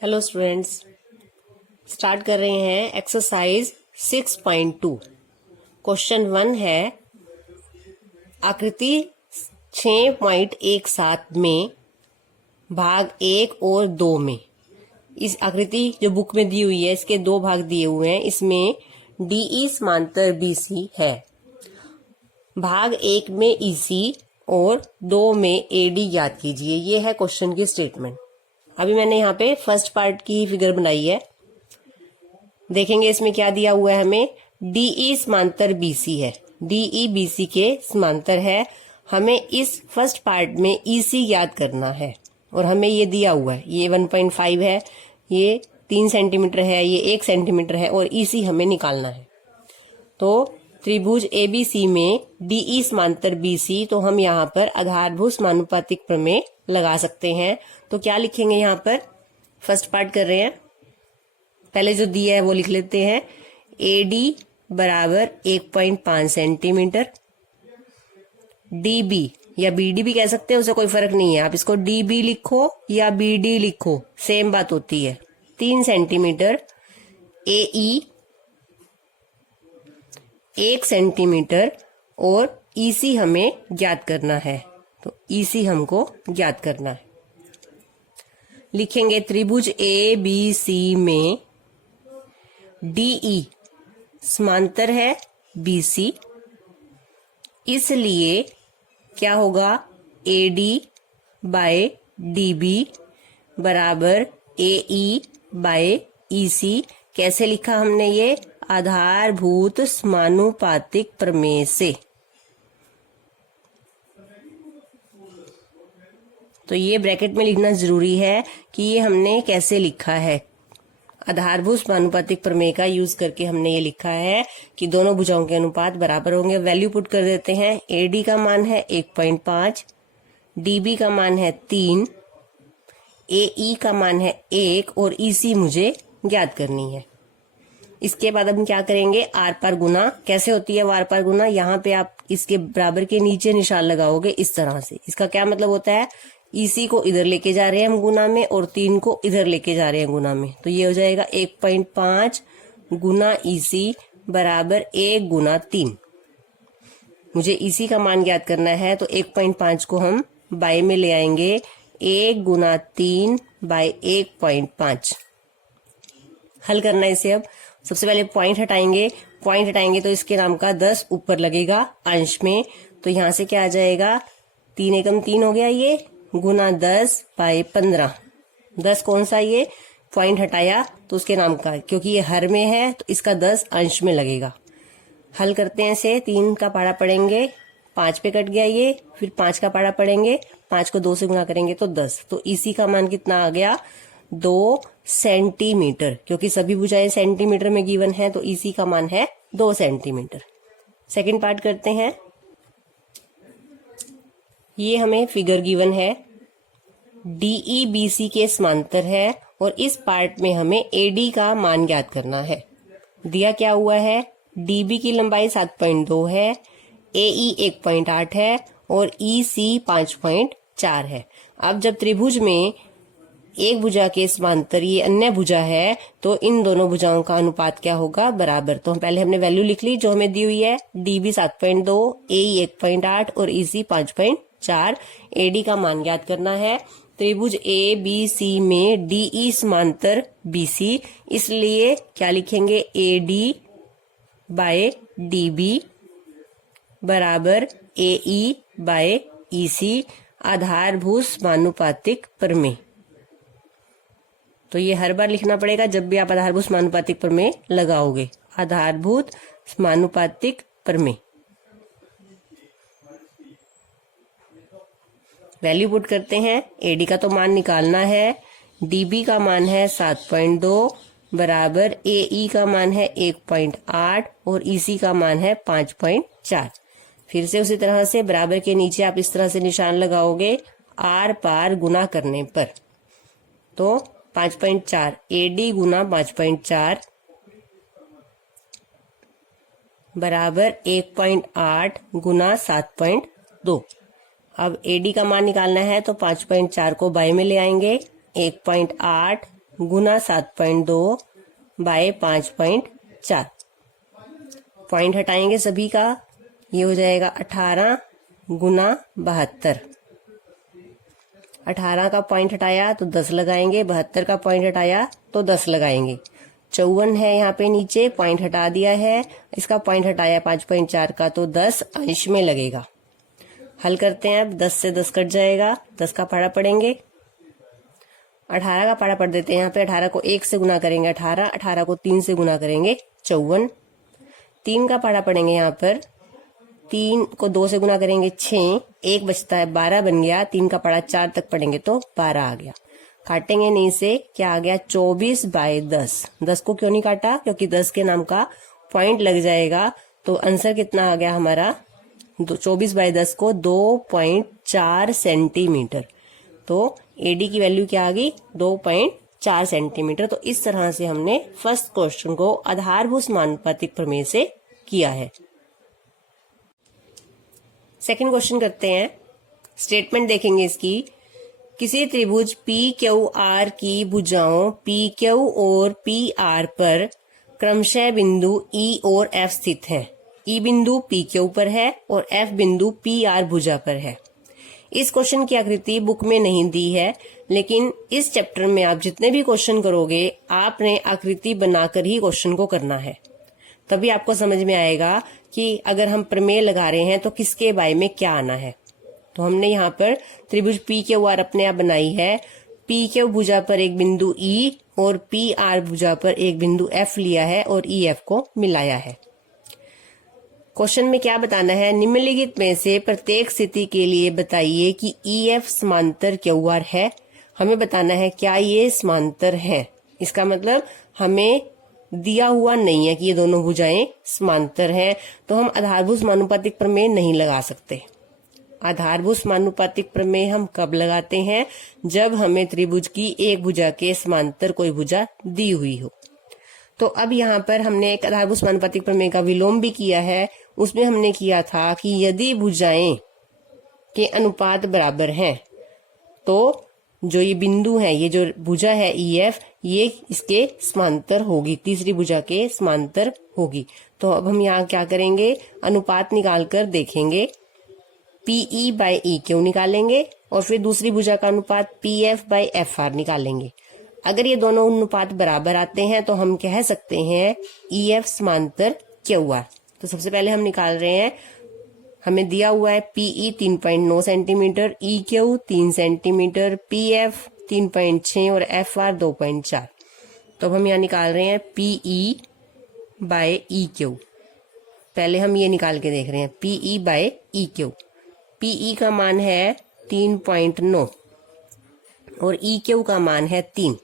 Hello students, start कर रहे हैं एक्सरसाइज 6.2। क्वेश्चन 1 है आकृति 6.17 में भाग 1 और 2 में। इस आकृति जो बुक में दी हुई है इसके दो भाग दिए हुए हैं। इसमें डीई समांतर बीसी है। भाग 1 में ईसी और 2 में एडी ज्ञात कीजिए। ये है क्वेश्चन की स्टेटमेंट। अभी मैंने यहाँ पे फर्स्ट पार्ट की फिगर बनाई है। देखेंगे इसमें क्या दिया हुआ है। हमें डीई समांतर बीसी है। डीई बीसी के समांतर है। हमें इस फर्स्ट पार्ट में ईसी ज्ञात करना है और हमें ये दिया हुआ है। ये 1.5 है, ये 3 सेंटीमीटर है, ये 1 सेंटीमीटर है और ईसी हमें निकालना है। तो त्रिभुज एबीसी में डीई समांतर बीसी, तो हम यहाँ पर आधारभूत समानुपातिक प्रमेय लगा सकते हैं। तो क्या लिखेंगे यहाँ पर, फर्स्ट पार्ट कर रहे हैं। पहले जो दिया है वो लिख लेते हैं। एडी बराबर 1.5 सेंटीमीटर, डीबी या बीडी भी कह सकते हैं, उसे कोई फर्क नहीं है। आप इसको डीबी लिखो या बीडी लिखो, सेम बात होती है। 3 सेंटीमीटर, एई 1 सेंटीमीटर और ईसी हमें ज्ञात करना है। तो ईसी हमको ज्ञात करना है। लिखेंगे त्रिभुज ए बी सी में डीई समांतर है बीसी, इसलिए क्या होगा, एडी बाय डीबी बराबर एई बाय ईसी। कैसे लिखा हमने ये, आधारभूत समानुपातिक प्रमेय से। तो ये ब्रैकेट में लिखना जरूरी है कि ये हमने कैसे लिखा है। आधारभूत समानुपातिक प्रमेय का यूज करके हमने ये लिखा है कि दोनों भुजाओं के अनुपात बराबर होंगे। वैल्यू पुट कर देते हैं। एडी का मान है 1.5, डीबी का मान है 3, एई का मान है 1 और ईसी मुझे ज्ञात करनी है। इसके बाद हम क्या करेंगे, आर पार गुना। कैसे होती है वो आर पार गुना, यहाँ पे आप इसके बराबर के नीचे निशान लगाओगे इस तरह से। इसका क्या मतलब होता है, ईसी को इधर लेके जा रहे हैं हम गुना में और 3 को इधर लेके जा रहे हैं गुना में। तो ये हो जाएगा 1.5 गुना ईसी बराबर 1 गुना 3। मुझे ईसी का मान ज्ञात करना है तो 1.5 को हम बाय में ले आएंगे। 1 गुना 3 बाय 1.5। हल करना है इसे। अब सबसे पहले पॉइंट हटाएंगे। पॉइंट हटाएंगे तो इसके नाम का 10 ऊपर लगेगा अंश में। तो यहां से क्या आ जाएगा, 3 एकम 3 हो गया, ये गुना 10 बाय 15। 10 कौन सा, ये पॉइंट हटाया तो उसके नाम का, क्योंकि ये हर में है तो इसका 10 अंश में लगेगा। हल करते हैं इसे। 3 का पारा पड़ेंगे, 5 पे कट गया ये, फिर 5 का पारा पड़ेंगे, 5 को 2 से गुना करेंगे तो 10। तो इसी का मान कितना आ गया, 2 सेंटीमीटर। क्योंकि सभी भुजाएं सेंटीमीटर में गिवन है तो इसी का मान है 2 सेंटीमीटर। सेकंड पार्ट करते हैं। ये हमें फिगर गिवन है, डीई बीसी के समांतर है और इस पार्ट में हमें एडी का मान ज्ञात करना है। दिया क्या हुआ है, डीबी की लंबाई 7.2 है, एई 1.8 है और ईसी 5.4 है। अब जब त्रिभुज में एक भुजा के समांतर ये अन्य भुजा है तो इन दोनों भुजाओं का अनुपात क्या होगा, बराबर। तो पहले हमने वैल्यू लिख ली जो हमें दी हुई है। डीबी 7.2, एई 1.8 और ईसी 5.4। एडी का मान ज्ञात करना है। त्रिभुज ए बी सी में डीई समांतर बीसी, इसलिए क्या लिखेंगे, एडी बाय डीबी बराबर एई बाय ईसी, आधारभूत समानुपातिक प्रमेय। तो ये हर बार लिखना पड़ेगा जब भी आप आधारभूत समानुपातिक प्रमेय लगाओगे। आधारभूत समानुपातिक प्रमेय। वैल्यू पुट करते हैं। एडी का तो मान निकालना है। डीबी का मान है 7.2 बराबर एई का मान है 1.8 और ईसी का मान है 5.4। फिर से उसी तरह से बराबर के नीचे आप इस तरह से निशान लगाओगे आर पार गुना करने पर। तो 5.4 एडी गुना 5.4 बराबर 1.8 गुना 7.2। अब एडी का मान निकालना है तो 5.4 को बाय में ले आएंगे। 1.8 गुना 7.2 बाय 5.4। पॉइंट हटाएंगे सभी का, ये हो जाएगा 18 गुना 72। 18 का पॉइंट हटाया तो 10 लगाएंगे, 72 का पॉइंट हटाया तो 10 लगाएंगे। 54 है यहाँ पे नीचे, पॉइंट हटा दिया है, इसका पॉइंट हटाया 5.4 का तो 10 अंश में लगेगा। हल करते हैं अब, 10 से 10 कट जाएगा, 10 का पाड़ा पड़ेंगे, 18 का पाड़ा पढ़ देते हैं यहाँ पे। 18 को 1 से गुना करेंगे 18, 18 को 3 से गुना करेंगे 54। 3 का पाड़ा पढ़ेंगे यहाँ पर, 3 को 2 से गुना करेंगे 6, 1 बचता है 12 बन गया। 3 का पाड़ा 4 तक पढ़ेंगे तो 12 आ गया। काटेंगे नहीं से, क्या आ गया 24 बाय 10। 10 को क्यों नहीं काटा, क्योंकि 10 के नाम का पॉइंट लग जाएगा। तो आंसर कितना आ गया हमारा, 24 बाय 10 को 2.4 सेंटीमीटर। तो एडी की वैल्यू क्या आ गई, 2.4 सेंटीमीटर। तो इस तरह से हमने फर्स्ट क्वेश्चन को आधारभूत समानुपातिक प्रमेय से किया है। सेकंड क्वेश्चन करते हैं, स्टेटमेंट देखेंगे इसकी। किसी त्रिभुज पी क्यू आर की भुजाओं पी क्यू और पी आर पर क्रमशः बिंदु ई और एफ स्थित हैं। ई बिंदु पी क्यू पर है और एफ बिंदु पी आर भुजा पर है। इस क्वेश्चन की आकृति बुक में नहीं दी है, लेकिन इस चैप्टर में आप जितने भी क्वेश्चन करोगे आपने आकृति बनाकर ही क्वेश्चन को करना है। तभी आपको समझ में आएगा कि अगर हम प्रमेय लगा रहे हैं तो किसके बारे में क्या आना है। तो हमने यहाँ पर त्रिभुज पी क्यू आर अपने आप बनाई है। पी क्यू भुजा पर एक बिंदु ई और पी आर भुजा पर एक बिंदु एफ लिया है और ई एफ को मिलाया है। क्वेश्चन में क्या बताना है, निम्नलिखित में से प्रत्येक स्थिति के लिए बताइए कि ई एफ समांतर क्यू आर है। हमें बताना है क्या ये समांतर है। इसका मतलब हमें दिया हुआ नहीं है कि ये दोनों भुजाएं समांतर हैं, तो हम आधारभूत समानुपातिक प्रमेय नहीं लगा सकते। आधारभूत समानुपातिक प्रमेय हम कब लगाते हैं, जब हमें त्रिभुज की एक भुजा के समांतर कोई भुजा दी हुई हो। तो अब यहाँ पर हमने एक आधारभूत समानुपातिक प्रमेय का विलोम भी किया है। उसमें हमने किया था कि यदि भुजाएं के अनुपात बराबर हैं तो जो ये बिंदु है, ये जो भुजा है ई एफ, ये इसके समांतर होगी, तीसरी भुजा के समांतर होगी। तो अब हम यहाँ क्या करेंगे, अनुपात निकाल कर देखेंगे। पीई बाय ई क्यू निकालेंगे और फिर दूसरी भुजा का अनुपात P F by F R निकालेंगे। अगर ये दोनों अनुपात बराबर आते हैं तो हम कह सकते हैं ई एफ समांतर क्यू आर। तो सबसे पहले हम निकाल रहे हैं, हमें दिया हुआ है PE 3.9 centimetre, E Q 3 centimetre, P F 3.6 और एफ आर 2.4। तो अब हम यहाँ निकाल रहे हैं पीई बाय ई क्यू। पहले हम ये निकाल के देख रहे हैं PE by E Q. PE का मान है 3.9 और ई क्यू का मान है 3।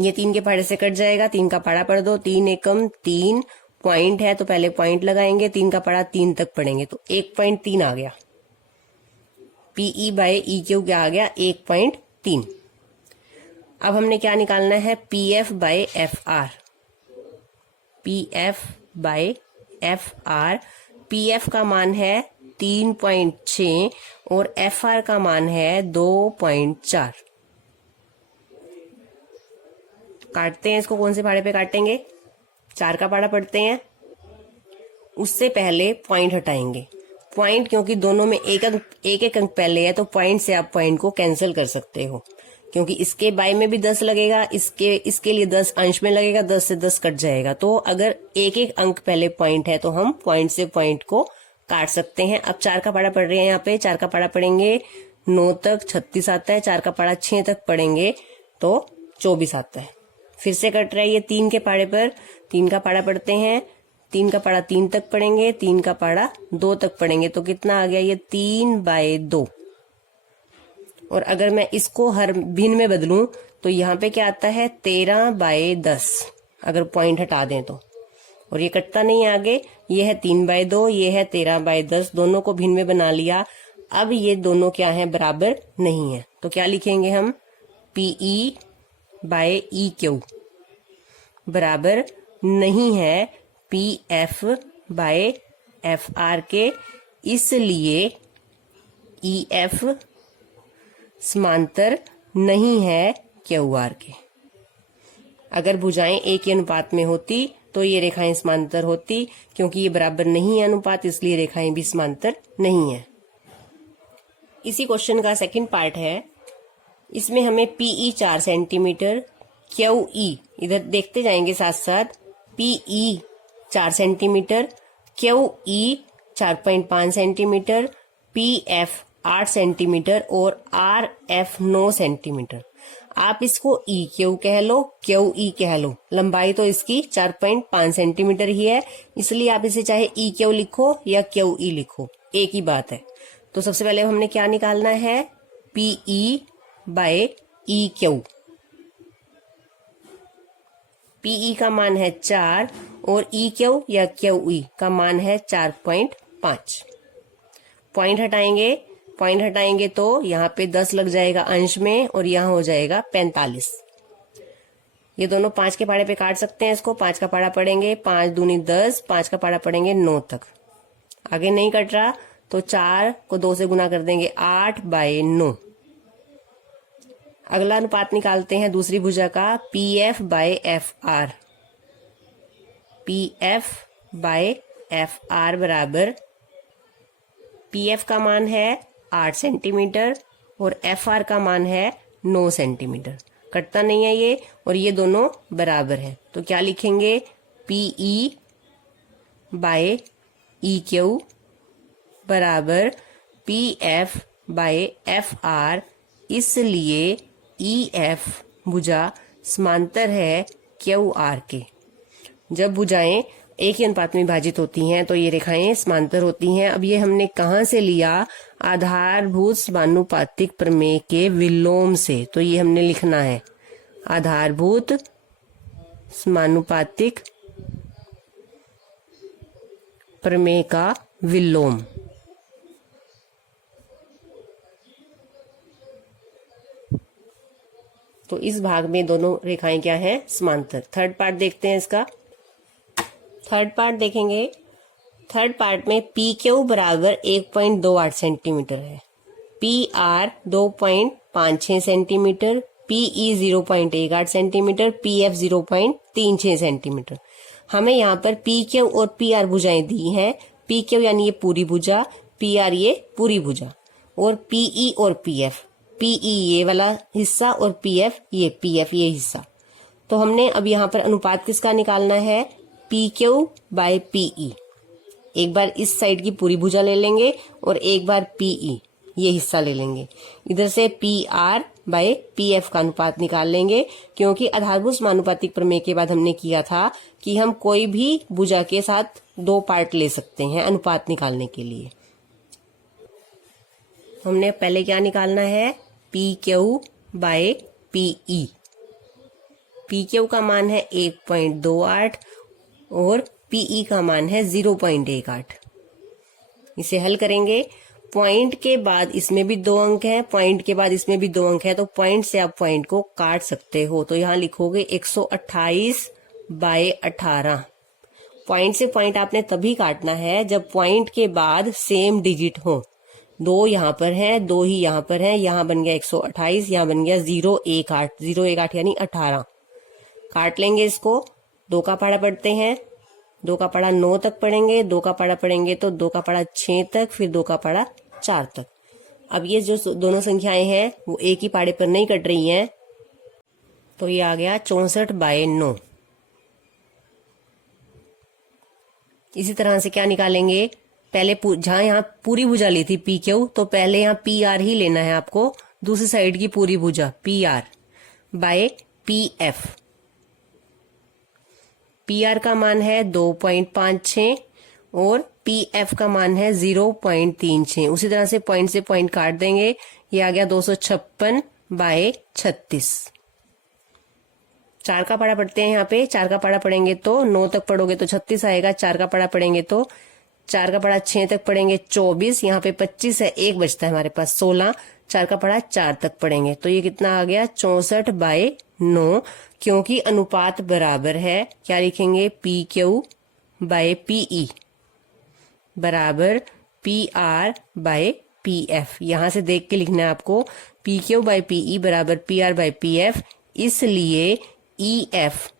ये 3 के पहाड़े से कट जाएगा, 3 का पहाड़ा पढ़ दो, 3 एकम 3, पॉइंट है तो पहले पॉइंट लगाएंगे, 3 का पढ़ा 3 तक पढ़ेंगे तो 1.3 आ गया। पीई बाय ई क्यू क्या आ गया, 1.3। अब हमने क्या निकालना है, P F by F R. P F by F R, P F का मान है 3.6 और एफ आर का मान है 2.4। काटते हैं इसको, कौन से पहाड़े पे काटेंगे, 4 का पहाड़ा पढ़ते हैं। उससे पहले पॉइंट हटाएंगे। पॉइंट क्योंकि दोनों में एक एक अंक पहले है तो पॉइंट से आप पॉइंट को कैंसिल कर सकते हो, क्योंकि इसके बाय में भी 10 लगेगा, इसके लिए 10 अंश में लगेगा, 10 से 10 कट जाएगा। तो अगर एक एक अंक पहले पॉइंट है तो हम पॉइंट से पॉइंट को काट सकते हैं। अब 4 का पहाड़ा पढ़ रहे हैं, यहाँ पे 4 का पहाड़ा पढ़ेंगे 9 तक 36 आता है, 4 का पहाड़ा 6 तक पढ़ेंगे तो 24 आता है। फिर से कट रहा है ये 3 के पहाड़े पर, 3 का पहाड़ा पढ़ते हैं, 3 का पहाड़ा 3 तक पढ़ेंगे, 3 का पहाड़ा 2 तक पढ़ेंगे तो कितना आ गया, ये 3/2। और अगर मैं इसको हर भिन्न में बदलूं तो यहाँ पे क्या आता है 13/10, अगर पॉइंट हटा दें तो। और ये कटता नहीं है आगे, ये है 3/2, ये है 13/10, दोनों को भिन्न में बना लिया। अब ये दोनों क्या है, बराबर नहीं है, तो क्या लिखेंगे हम, पीई बाय ई क्यू बराबर नहीं है P F by F R के, इसलिए ई एफ समांतर नहीं है क्यू आर के। अगर भुजाएं एक ही अनुपात में होती तो ये रेखाएं समांतर होती, क्योंकि ये बराबर नहीं है अनुपात, इसलिए रेखाएं भी समांतर नहीं है। इसी क्वेश्चन का सेकंड पार्ट है। इसमें हमें पीई 4 सेंटीमीटर, क्यूई इधर देखते जाएंगे साथ साथ, PE 4 centimetre, QE 4.5 centimetre, PF 8 centimetre और आरएफ 9 सेंटीमीटर। आप इसको ई क्यू कह लो, क्यू ई कह लो, लंबाई तो इसकी 4.5 सेंटीमीटर ही है, इसलिए आप इसे चाहे ई क्यू लिखो या क्यू ई लिखो, एक ही बात है। तो सबसे पहले हमने क्या निकालना है, PE by E Q. PE का मान है 4 और ई क्यू या क्यू ई का मान है 4.5। पॉइंट हटाएंगे तो यहाँ पे 10 लग जाएगा अंश में और यहाँ हो जाएगा 45। ये दोनों 5 के पहाड़े पे काट सकते हैं इसको। 5 का पहाड़ा पड़ेंगे, 5 दूनी 10, 5 का पहाड़ा पड़ेंगे 9 तक। आगे नहीं कट रहा तो 4 को 2 से गुना कर देंगे, 8/9। अगला अनुपात निकालते हैं दूसरी भुजा का, PF by F R. PF by F R बराबर, पीएफ का मान है 8 सेंटीमीटर और एफ आर का मान है 9 सेंटीमीटर। कटता नहीं है ये, और ये दोनों बराबर है, तो क्या लिखेंगे, पीई बाय ई क्यू बराबर पीएफ बाय एफ आर, इसलिए ई एफ भुजा समांतर है क्यू आर के। जब भुजाएं एक ही अनुपात में विभाजित होती हैं तो ये रेखाएं समांतर होती हैं। अब ये हमने कहाँ से लिया, आधारभूत समानुपातिक प्रमेय के विलोम से। तो ये हमने लिखना है आधारभूत समानुपातिक प्रमेय का विलोम। तो इस भाग में दोनों रेखाएं क्या हैं, समांतर। थर्ड पार्ट देखते हैं इसका। थर्ड पार्ट देखेंगे। थर्ड पार्ट में पी क्यू बराबर 1.28 सेंटीमीटर है, P R 2.56 centimetre, PE 0.18 centimetre, PF 0.36 centimetre. हमें यहाँ पर पी क्यू और पी आर भुजाएं दी हैं। पी क्यू यानी ये पूरी भुजा, पी आर ये पूरी भुजा, और पीई और पीएफ, पीई ये वाला हिस्सा और पीएफ ये हिस्सा। तो हमने अब यहाँ पर अनुपात किसका निकालना है, पी क्यू बाय पीई। एक बार इस साइड की पूरी भुजा ले लेंगे और एक बार पीई ये हिस्सा ले लेंगे। इधर से P R by P F का अनुपात निकाल लेंगे, क्योंकि आधारभूत समानुपातिक प्रमेय के बाद हमने किया था कि हम कोई भी भुजा के साथ 2 पार्ट ले सकते हैं अनुपात निकालने के लिए। हमने पहले क्या निकालना है, P Q by PE. P Q का मान है 1.28 और पीई का मान है 0.18। इसे हल करेंगे। पॉइंट के बाद इसमें भी 2 अंक हैं, पॉइंट के बाद इसमें भी 2 अंक है, तो पॉइंट से आप पॉइंट को काट सकते हो। तो यहाँ लिखोगे 128/18। पॉइंट से पॉइंट आपने तभी काटना है जब पॉइंट के बाद सेम डिजिट हो। 2 यहाँ पर हैं, 2 ही यहाँ पर हैं। यहाँ बन गया 128, यहाँ बन गया 018, 018 यानी 18। काट लेंगे इसको। 2 का पहाड़ा पढ़ते हैं, 2 का पहाड़ा 9 तक पढ़ेंगे, 2 का पहाड़ा पढ़ेंगे तो 2 का पहाड़ा 6 तक, फिर 2 का पहाड़ा 4 तक। अब ये जो दोनों संख्याएं हैं वो एक ही पहाड़े पर नहीं कट रही हैं, तो ये आ गया 64/9। इसी तरह से क्या निकालेंगे, पहले जहां यहाँ पूरी भुजा ली थी पी क्यू, तो पहले यहाँ पी आर ही लेना है आपको। दूसरी साइड की पूरी भुजा P R by P F. P R का मान है 2.56 और पी एफ का मान है 0.36। उसी तरह से पॉइंट काट देंगे। ये आ गया 256/36। 4 का पहाड़ा पढ़ते हैं यहाँ पे। 4 का पहाड़ा पढ़ेंगे तो 9 तक पढ़ोगे तो 36 आएगा। 4 का पहाड़ा पढ़ेंगे तो 4 का पहाड़ा 6 तक पढ़ेंगे 24। यहाँ पे 25 है, 1 बचता है हमारे पास 16। 4 का पहाड़ा 4 तक पढ़ेंगे तो ये कितना आ गया 64/9, क्योंकि अनुपात बराबर है। क्या लिखेंगे, पी क्यू बाय पीई बराबर P R by P F. यहां से देख के लिखना है आपको, पी क्यू बाय पीई बराबर P R by P F, इसलिए ई एफ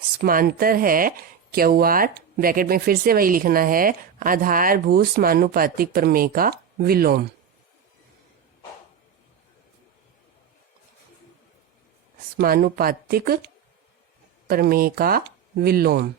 समांतर है क्यू आर, ब्रैकेट में फिर से वही लिखना है, आधारभूत समानुपातिक प्रमेय का विलोम। समानुपातिक प्रमेय का विलोम।